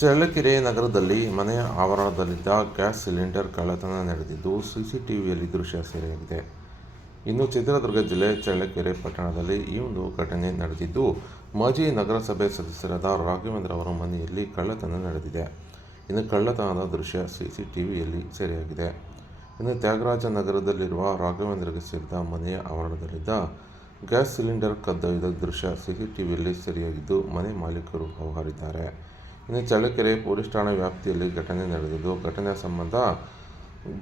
ಚಳ್ಳಕೆರೆ ನಗರದಲ್ಲಿ ಮನೆಯ ಆವರಣದಲ್ಲಿದ್ದ gas cylinder ಕಳ್ಳತನ ನಡೆದಿದ್ದು ಸಿಸಿಟಿವಿಯಲ್ಲಿ ದೃಶ್ಯ ಸೆರೆಯಾಗಿದೆ. ಇನ್ನು ಚಿತ್ರದುರ್ಗ ಜಿಲ್ಲೆ ಚಳ್ಳಕೆರೆ ಪಟ್ಟಣದಲ್ಲಿ ಈ ಒಂದು ಘಟನೆ ನಡೆದಿದ್ದು, ಮಾಜಿ ನಗರಸಭೆ ಸದಸ್ಯರಾದ ರಾಘವೇಂದ್ರ ಅವರ ಮನೆಯಲ್ಲಿ ಕಳ್ಳತನ ನಡೆದಿದೆ. ಇನ್ನು ಕಳ್ಳತನದ ದೃಶ್ಯ ಸಿಸಿಟಿವಿಯಲ್ಲಿ ಸೆರೆಯಾಗಿದೆ. ಇನ್ನು ತ್ಯಾಗರಾಜ ನಗರದಲ್ಲಿರುವ ರಾಘವೇಂದ್ರಗೆ ಸೇರಿದ ಮನೆಯ ಆವರಣದಲ್ಲಿದ್ದ ಗ್ಯಾಸ್ ಸಿಲಿಂಡರ್ ಕದ್ದೊಯ್ದ ದೃಶ್ಯ ಸಿಸಿಟಿವಿಯಲ್ಲಿ ಸೆರೆಯಾಗಿದ್ದು, ಮನೆ ಮಾಲೀಕರು ಹೌಹಾರಿದ್ದಾರೆ. ಇನ್ನು ಚಳ್ಳಕೆರೆ ಪೊಲೀಸ್ ಠಾಣಾ ವ್ಯಾಪ್ತಿಯಲ್ಲಿ ಘಟನೆ ನಡೆದಿದ್ದು, ಘಟನೆ ಸಂಬಂಧ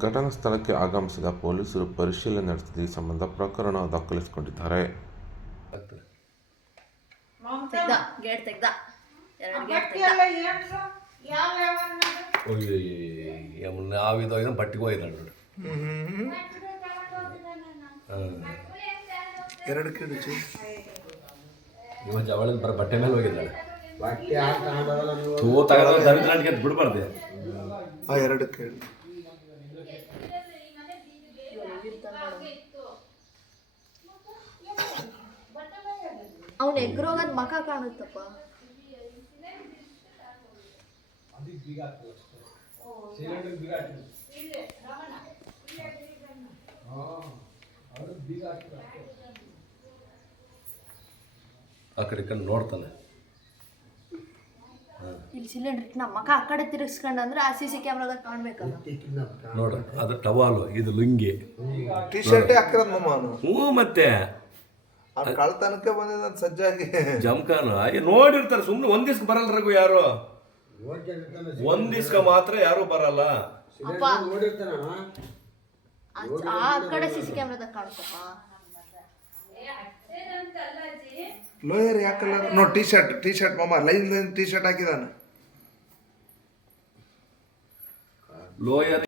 ಘಟನಾ ಸ್ಥಳಕ್ಕೆ ಆಗಮಿಸಿದ ಪೊಲೀಸರು ಪರಿಶೀಲನೆ ನಡೆಸಿದ ಈ ಸಂಬಂಧ ಪ್ರಕರಣ ದಾಖಲಿಸಿಕೊಂಡಿದ್ದಾರೆ. ಬಟ್ಟೆ ಮೇಲೆ ಹೋಗಿದ್ದಾಳೆ ಬಿಡಬಾರ್ದು. ಎರಡಕ್ಕೆ ಅವನು ಎಗ್ರೋಗದ್ ಮಕ ಕಾಣುತ್ತಪ್ಪ. ಆ ಕಡೆ ಕಂಡು ನೋಡ್ತಾನೆ. ಇಲ್ಲಿ ಸಿಲಿಂಡರ್ ನಮ್ಮ ಮಕ ಆ ಕಡೆ ತಿರುಗಿಸ್ಕೊಂಡಂದ್ರೆ ಆ CC ಕ್ಯಾಮ್ರಾದಾಗ ಕಾಣ್ಬೇಕಲ್ಲ. ನೋಡ್ರಿ, ಅದು ಟವಾಲು, ಇದು ಲುಂಗಿ, ಟಿ ಶರ್ಟ್ ಹಾಕಿರೋದು ಮಮ್ಮ ಅವನು. ಹ್ಞೂ, ಮತ್ತೆ ಕಳ್ತನಕ್ಕೆ ಬಂದಿದ್ದ ಸಜ್ಜಾಗಿ ಜಮ್ಕಾನ ನೋಡಿರ್ತಾರೆ. ಸುಮ್ಮನೆ ಒಂದ್ ದಿವ್ಸ ಬರಲ್ಲ ರಘು, ಯಾರು ಒಂದ್ ದಿವ್ಸ ಮಾತ್ರ ಯಾರು ಬರಲ್ಲ. ಆ ಕಡೆ CC ಕ್ಯಾಮ್ರಾದಾಗ ಕಾಣುತ್ತಪ್ಪ. ಲೋಯರ್ ಯಾಕಲ್ಲ ನೋಡಿ, ಟಿ ಶರ್ಟ್ ಮಮ್ಮ ಲೈನ್ ಟಿ ಶರ್ಟ್ ಹಾಕಿದಾನ. ಲೋಯರ್